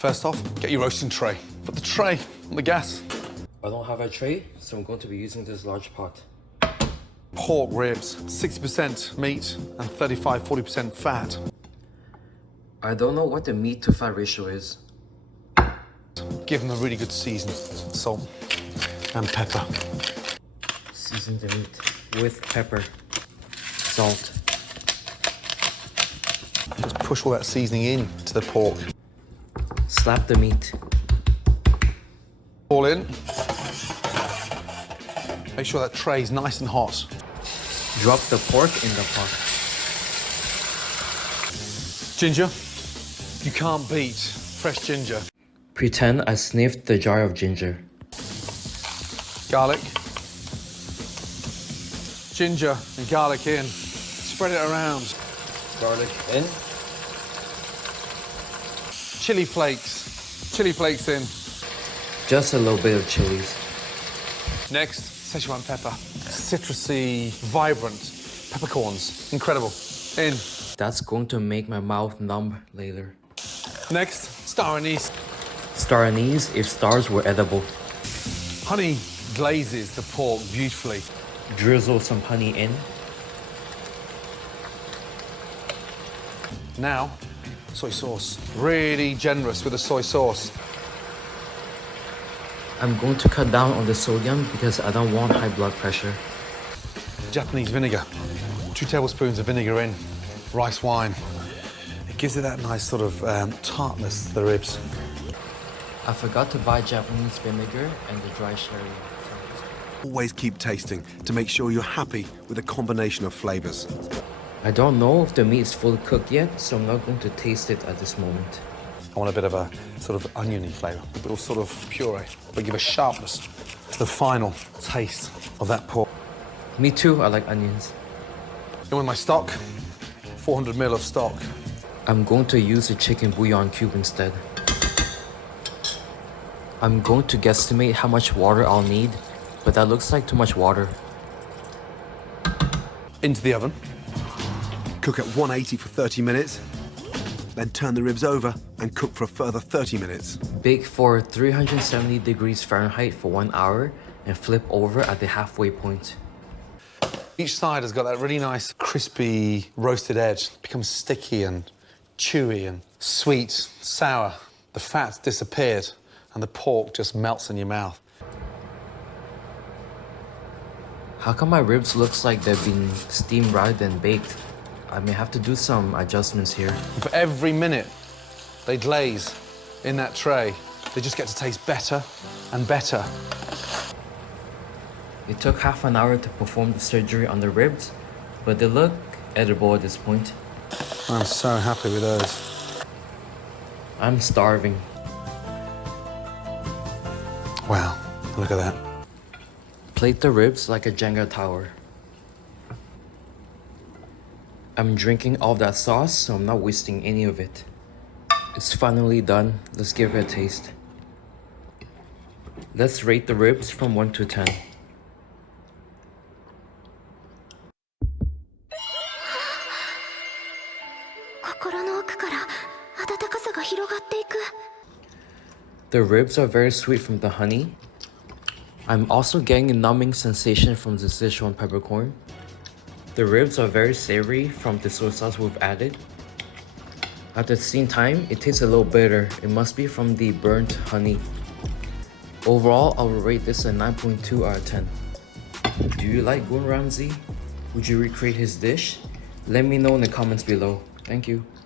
First off, get your roasting tray. Put the tray on the gas. I don't have a tray, so I'm going to be using this large pot. Pork ribs, 60% meat and 35-40% fat. I don't know what the meat to fat ratio is. Give them a really good season. Salt and pepper. Season the meat with pepper, salt. Just push all that seasoning in to the pork. Slap the meat. All in. Make sure that tray's nice and hot. Drop the pork in the pot. Ginger. You can't beat fresh ginger. Pretend I sniffed the jar of ginger. Garlic. Ginger and garlic in. Spread it around. Garlic in. Chili flakes. Chili flakes in. Just a little bit of chilies. Next, Szechuan pepper. Citrusy, vibrant peppercorns. Incredible. In. That's going to make my mouth numb later. Next, star anise. Star anise if stars were edible. Honey glazes the pork beautifully. Drizzle some honey in. Now, soy sauce. Really generous with the soy sauce. I'm going to cut down on the sodium because I don't want high blood pressure. Japanese vinegar. 2 tablespoons of vinegar in. Rice wine. It gives it that nice sort of tartness to the ribs. I forgot to buy Japanese vinegar and the dry sherry. Always keep tasting to make sure you're happy with a combination of flavors. I don't know if the meat is fully cooked yet, so I'm not going to taste it at this moment. I want a bit of a sort of oniony flavour, a little sort of puree, but give a sharpness to the final taste of that pork. Me too, I like onions. And with my stock, 400 ml of stock. I'm going to use a chicken bouillon cube instead. I'm going to guesstimate how much water I'll need, but that looks like too much water. Into the oven. Cook at 180 for 30 minutes, then turn the ribs over and cook for a further 30 minutes. Bake for 370 degrees Fahrenheit for 1 hour and flip over at the halfway point. Each side has got that really nice, crispy, roasted edge. It becomes sticky and chewy and sweet, sour. The fat's disappeared and the pork just melts in your mouth. How come my ribs looks like they've been steamed rather than baked? I may have to do some adjustments here. And for every minute they glaze in that tray, they just get to taste better and better. It took half an hour to perform the surgery on the ribs, but they look edible at this point. I'm so happy with those. I'm starving. Wow, look at that. Plate the ribs like a Jenga tower. I'm drinking all that sauce, so I'm not wasting any of it. It's finally done. Let's give it a taste. Let's rate the ribs from 1 to 10. The ribs are very sweet from the honey. I'm also getting a numbing sensation from the Szechuan peppercorn. The ribs are very savory from the soy sauce we've added. At the same time, it tastes a little bitter. It must be from the burnt honey. Overall, I will rate this a 9.2 out of 10. Do you like Gordon Ramsay? Would you recreate his dish? Let me know in the comments below. Thank you.